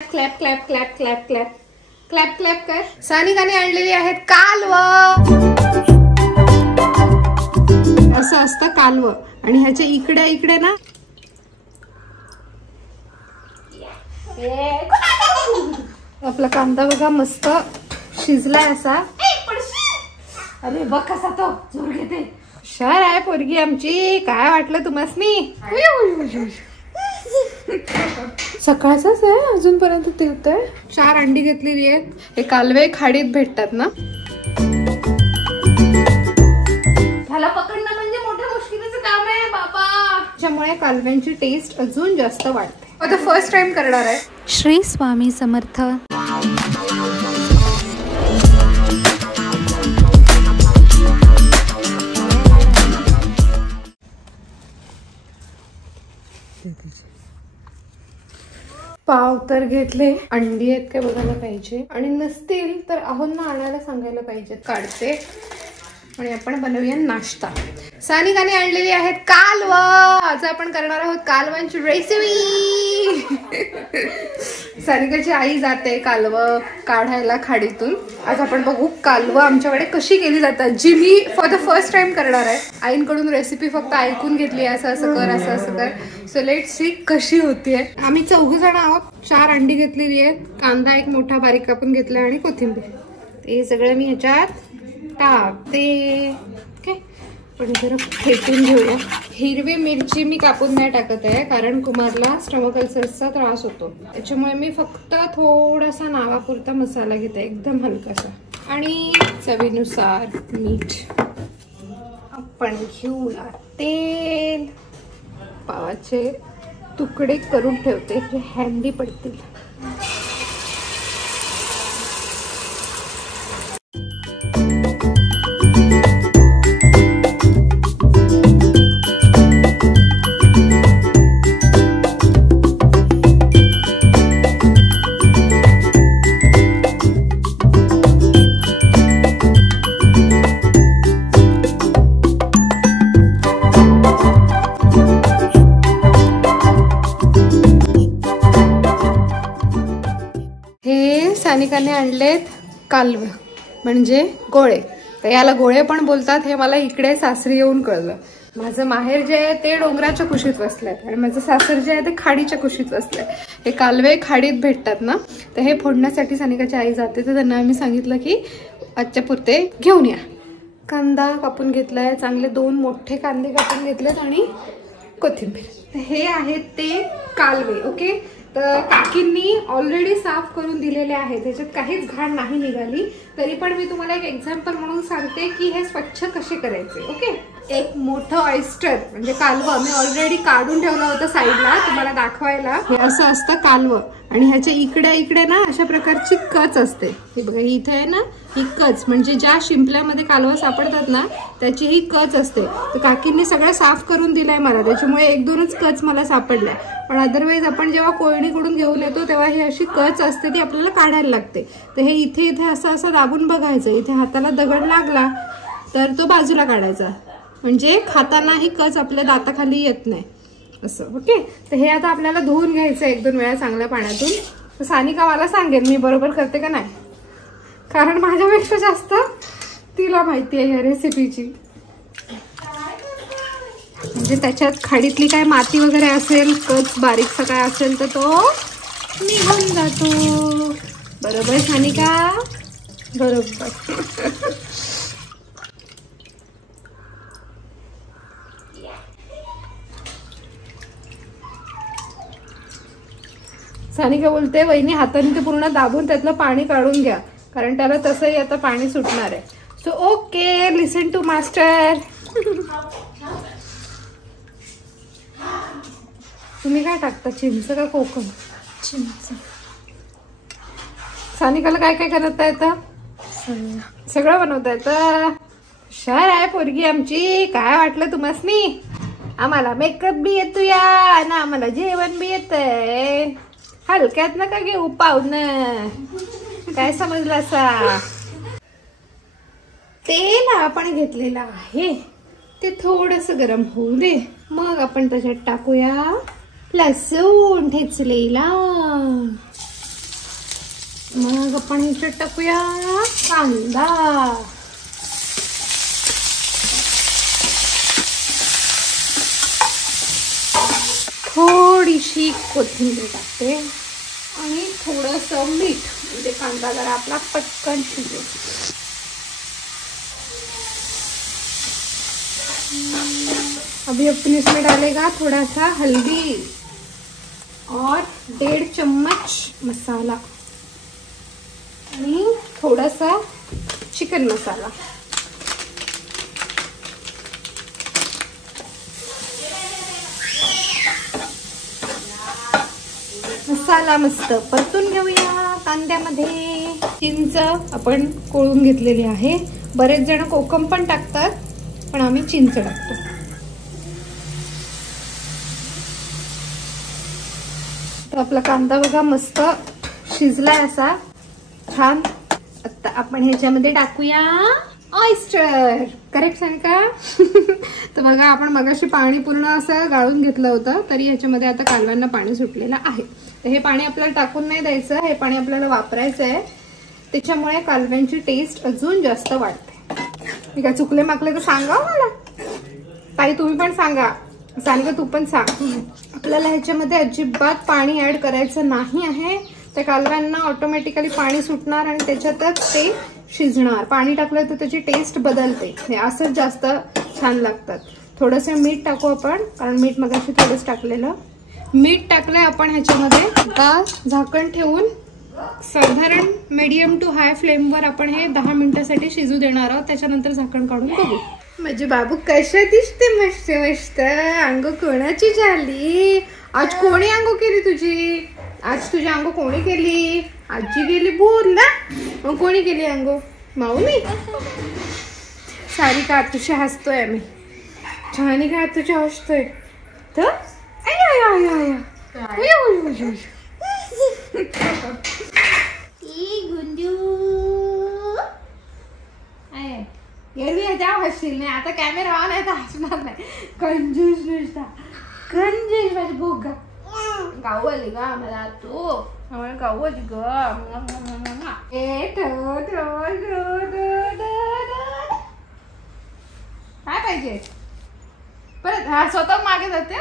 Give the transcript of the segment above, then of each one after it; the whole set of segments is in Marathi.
Clap clap clap clap clap clap clap कर. सानिकाने आणलेली आहेत कालव. असं असतं कालव आणि ह्याच्या इकडे इकडे ना आपला कांदा बघा मस्त शिजलाय असा. अरे बघ कसा तो जोर घेते. हुशार आहे पोरगी आमची. काय वाटलं तुम्हासनी? सकाळचाच आहे अजूनपर्यंत तेवतंय. 4 अंडी घेतलेली आहेत. हे कालवे खाडीत भेटतात ना. ह्याला पकडणं म्हणजे मोठ्या मुश्किलीचं काम आहे बाबा. त्यामुळे कालव्यांची टेस्ट अजून जास्त वाढते. आता फर्स्ट टाइम करणार आहे. श्री स्वामी समर्थ. पाव तर घेतले. अंडी आहेत काय बघायला पाहिजे आणि नसतील तर आहोंना आणायला सांगायला पाहिजे. काढते आणि आपण बनवूया नाश्ता. सानिकाने आणलेली आहेत कालव. आज आपण करणार आहोत कालवांची रेसिपी. सानिकाची आई जाते कालव काढायला खाडीतून. आज आपण बघू कालव आमच्याकडे कशी केली जातात, जी मी फॉर द फर्स्ट टाइम करणार आहे. आईंकडून रेसिपी फक्त ऐकून घेतली, असं असं कर असं असं कर. सो लेट्स सी कशी होतीये. आम्ही 4 जण आहोत. 4 अंडी घेतलेली आहेत. कांदा एक मोठा बारीक कापून घेतला आणि कोथिंबीर. हे सगळं मी ह्याच्यात टाकते. ओके, पण जरा फेटून घेऊया. हिरवी मिरची मी कापून नाही टाकत आहे कारण कुमारला स्टमक अल्सरचा त्रास होतो. त्याच्यामुळे मी फक्त थोडासा नावापुरता मसाला घेते, एकदम हलकासा. आणि चवीनुसार मीठ. आपण घेऊया तेल. पावाचे तुकडे करून ठेवते जे हँडी पडतील. सानिकाने आणलेत कालव म्हणजे गोळे. तर याला गोळे पण बोलतात हे मला इकडे सासरी येऊन कळलं. माझं माहेर जे आहे ते डोंगराच्या कुशीत वसलंय आणि माझं सासर जे आहे ते खाडीच्या कुशीत वसलंय. हे कालवे खाडीत भेटतात ना, तर हे फोडण्यासाठी सानिकाची आई जाते. तर त्यांना आम्ही सांगितलं की आजच्या पुरते घेऊन या. कांदा कापून घेतलाय, चांगले 2 मोठे कांदे कापून घेतलेत आणि कोथिंबीर. हे आहेत ते कालवे. ओके, तर काकींनी ऑलरेडी साफ करून दिलेले आहेत. त्याच्यात काहीच घाण नाही निघाली. तरी पण मी तुम्हाला एक एक्झाम्पल म्हणून सांगते की हे स्वच्छ कसे करायचे. ओके, एक मोठं ऑयस्टर म्हणजे कालव मी ऑलरेडी काढून ठेवलं होतं साईडला तुम्हाला दाखवायला. हे असं असतं कालव आणि ह्याच्या इकडे इकडे ना अशा प्रकारची कच असते. हे बघा इथे आहे ना, ही कच म्हणजे ज्या शिंपल्यामध्ये कालव सापडतात ना त्याची ही कच असते. तर काकींनी सगळं साफ करून दिलंय मला, त्याच्यामुळे 1-2च कच मला सापडल्या. पण अदरवाईज आपण जेव्हा कोळणीकडून घेऊन येतो तेव्हा ही अशी कच असते, ती आपल्याला काढायला लागते. तर हे इथे इथे असं असं दाबून बघायचं. इथे हाताला दगड लागला तर तो बाजूला काढायचा, म्हणजे खाताना ही कच आपल्या दाताखाली येत नाही असं. ओके, तर हे आता आपल्याला धुवून घ्यायचं 1-2 वेळा चांगल्या पाण्यातून. तर सानिका मला सांगेल मी बरोबर करते का नाही, कारण माझ्यापेक्षा जास्त तिला माहिती आहे या रेसिपीची. म्हणजे त्याच्यात खाडीतली काय माती वगैरे असेल, कच बारीकसा काय असेल तर तो निघून जातो. बरोबर सानिका? बरोबर. सानिका बोलते वहिनी हाताने ते पूर्ण दाबून त्यातलं पाणी काढून घ्या, कारण त्याला तसंही आता पाणी सुटणार आहे. So okay, listen to master. तुम्ही काय टाकता, चिंच का कोकम? चिंच. सानिकाला काय काय करता येतं? सगळं बनवता येतं. हुशार आहे पोरगी आमची. काय वाटलं तुम्हासनी? आम्हाला मेकअप बी येतो या आणि आम्हाला जेवण बी येतंय. हलक्यात नका घेऊ पाहुणं. काय समजलं असा? तेल आपण घेतलेलं आहे ते थोडंसं गरम होऊ दे, मग आपण त्याच्यात टाकूया लसूण ठेचलेला. मग आपण ह्याच्यात टाकूया कांदा. थोडीशी कोथिंबीर टाकते आणि थोडंसं मीठ, म्हणजे कांदा जरा आपला पटकन शिजेल. अभी अपने इसमें डालेगा थोड़ा सा हल्दी और 1.5 चम्मच मसाला आणि थोडासा चिकन मसाला. मसाला मस्त परतून घेऊया कांद्यामध्ये. चिंच आपण कोळून घेतलेली आहे. बरेच जण कोकम पण टाकतात, पण आम्ही चिंच टाकतो. तर आपला कांदा बघा मस्त शिजलाय असा छान. आता आपण ह्याच्यामध्ये टाकूया ऑयस्टर. करेक्ट आहे का? तर बघा आपण मगाशी पाणी पूर्ण असं गाळून घेतलं होतं, तरी ह्याच्यामध्ये आता कालव्यांना पाणी सुटलेलं आहे. तर हे पाणी आपल्याला टाकून नाही द्यायचं, हे पाणी आपल्याला वापरायचं आहे. त्याच्यामुळे कालव्यांची टेस्ट अजून जास्त वाढते. मी काय चुकले मागले तर सांगा मला. ताई तुम्ही पण सांगा, सानिका तू पण सांग. आपल्याला ह्याच्यामध्ये अजिबात पाणी ऍड करायचं नाही आहे. त्या कालव्यांना ऑटोमॅटिकली पाणी सुटणार आणि त्याच्यातच ते शिजणार. पाणी टाकलं तर त्याची टेस्ट बदलते. हे असंच जास्त छान लागतात. थोडंसं मीठ टाकू आपण, कारण मीठ मगाशी थोडंच टाकलेलं. मीठ टाकलंय आपण ह्याच्यामध्ये. आता झाकण ठेवून साधारण मीडियम टू हाय फ्लेमवर आपण हे 10 मिनिटासाठी शिजू देणार आहोत. त्याच्यानंतर झाकण काढून बघू. माझे बाबू कशा दिसते मस्त मस्त. अंघोळ कोणाची झाली आज? कोणी अंघोळ केली तुझी आज? तुझी अंघोळ कोणी केली? आजी गेली बोल ना. मग कोणी केली अंघोळ? माऊली. सारिका तुझी हसतोय आम्ही. छानी का तुझी हसतोय तर हसशील नाही आता. कॅमेरा ऑन आहे तर हसणार नाही. कंजूस नुसता कंजूस. माझी भूक गाऊ आली ग आम्हाला. तू आम्हाला गाऊ आली ग. काय पाहिजे परत? हा स्वतः मागे जाते.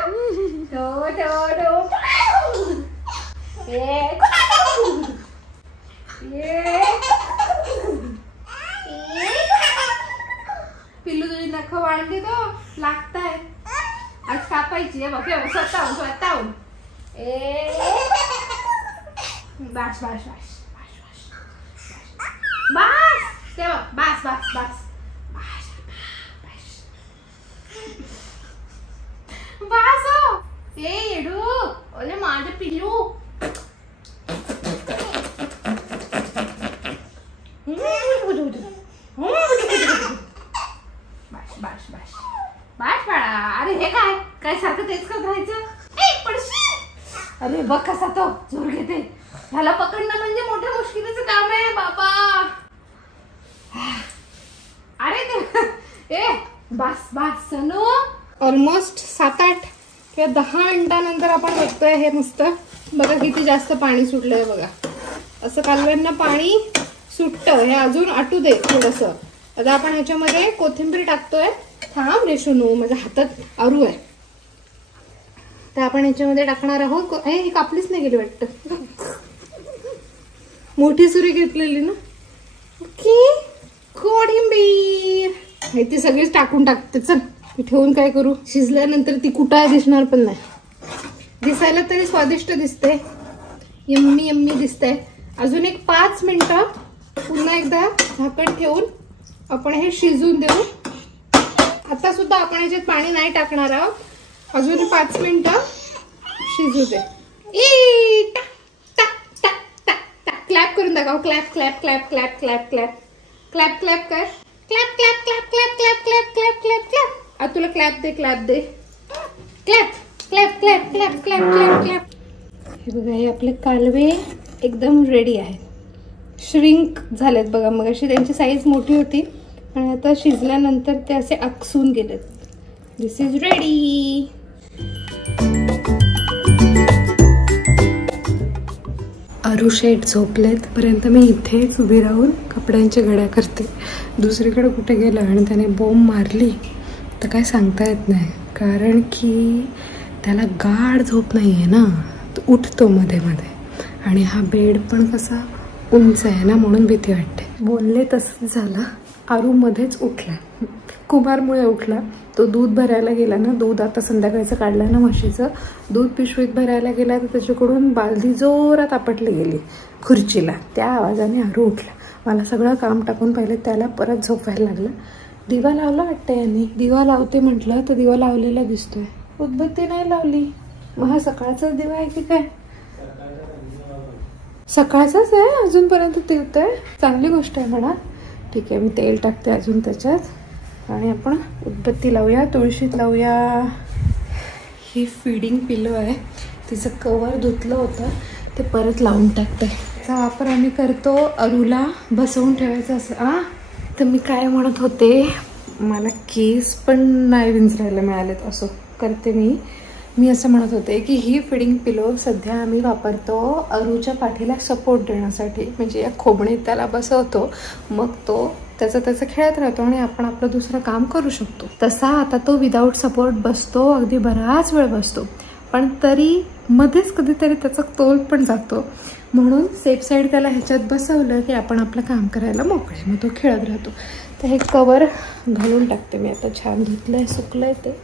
पिल्लू तुझी नख वाढली तो लागताय. आज कापायची आहे बघ स्वतःहून स्वतःहून. बस बस बस बस बस तेव्हा बस बस बस बस. ए येडू ओले माझे पिल्लू. बस बस बस बस बाळा. अरे हे काय काय सारखं तेच करत राहायचं? अरे बघ कसा तो जोर घेते. ह्याला पकडणं म्हणजे मोठ्या मुश्किलीचं काम आहे बाबा. अरे ए बस बस सनू. ऑलमोस्ट 7-8 किंवा 10 मिनिटानंतर आपण बघतोय हे नुसतं. बघा किती जास्त पाणी सुटलंय बघा. असं कालव्यांना पाणी सुटतं. हे अजून आटू दे थोडंसं. आता आपण ह्याच्यामध्ये कोथिंबीर टाकतोय. थांब रेशनू माझ्या हातात आरू आहे. तर आपण ह्याच्यामध्ये टाकणार आहोत. हे कापलीच नाही गेली वाटतं. मोठी सुरी घेतलेली ना. ओके कोथिंबीर हे ती सगळीच टाकून टाकते. चल ठेवून काय करू. शिजल्यानंतर ती कुठं दिसणार पण नाही. दिसायला तरी स्वादिष्ट दिसते. यम्मी यम्मी दिसते. अजून एक 5 मिनिटं पुन्हा एकदा झाकण ठेवून आपण हे शिजून देऊ. आता सुद्धा आपण ह्याच्यात पाणी नाही टाकणार आहोत. अजून 5 मिनिटं शिजू दे. क्लॅप करून दाखव. Clap clap clap clap clap clap clap clap कर. Clap clap clap clap clap clap clap clap clap. आता तुला क्लॅप दे क्लॅप दे. Clap clap clap clap clap clap clap. हे बघा हे आपले कालवे एकदम रेडी आहेत. श्रिंक झालेत बघा. मग अशी त्यांची साईज मोठी होती आणि आता शिजल्यानंतर ते असे आकसून गेलेत. दिस इज रेडी. अरू शेठ झोपलेत पर्यंत मी इथेच उभी राहून कपड्यांच्या घड्या करते. दुसरीकडे कुठे गेलं आणि त्याने बोंब मारली तर काय सांगता येत नाही, कारण की त्याला गाढ झोप नाही आहे ना, तो उठतो मध्ये मध्ये. आणि हा बेड पण कसा उंच आहे ना, म्हणून भीती वाटते. बोलले तसंच झालं. आरू मध्येच उठला, कुमारमुळे उठला. तो दूध भरायला गेला ना, दूध आता संध्याकाळचं काढलं ना म्हशीचं, दूध पिशवीत भरायला गेला तर त्याच्याकडून बालदी जोरात आपटली गेली खुर्चीला. त्या आवाजाने आरू उठला. मला सगळं काम टाकून पहिले त्याला परत झोपायला लागलं. दिवा लावला वाटतं यांनी. दिवा लावते म्हटलं तर दिवा लावलेला दिसतोय, उदबत्ती नाही लावली. मग हा सकाळचाच दिवा आहे की काय? सकाळचाच आहे, अजूनपर्यंत तेवतंय. चांगली गोष्ट आहे म्हणा. ठीक आहे, मी तेल टाकते अजून त्याच्यात आणि आपण उदबत्ती लावूया, तुळशीत लावूया. ही फीडिंग पिलो आहे, तिचं कवर धुतलं होतं ते परत लावून टाकते. त्याचा वापर आम्ही करतो अरूला बसवून ठेवायचं असं. तर मी काय म्हणत होते, मला केस पण नाही विंचरायला मिळालेत, असं करते मी असं म्हणत होते की ही फीडिंग पिलो सध्या आम्ही वापरतो अरूच्या पाठीला सपोर्ट देण्यासाठी. म्हणजे या खोबणीत त्याला बसवतो, मग तो त्याचं खेळत राहतो आणि आपण आपलं दुसरं काम करू शकतो. तसा आता तो विदाऊट सपोर्ट बसतो, अगदी बराच वेळ बसतो, पण तरी मध्येच कधीतरी त्याचा तोल पण जातो. म्हणून सेफ साईड त्याला ह्याच्यात बसवलं की आपण आपलं काम करायला मोकळे, मग तो खेळत राहतो. तर हे कवर घालून टाकते मी आता. छान धुतलंय, सुकलंय ते.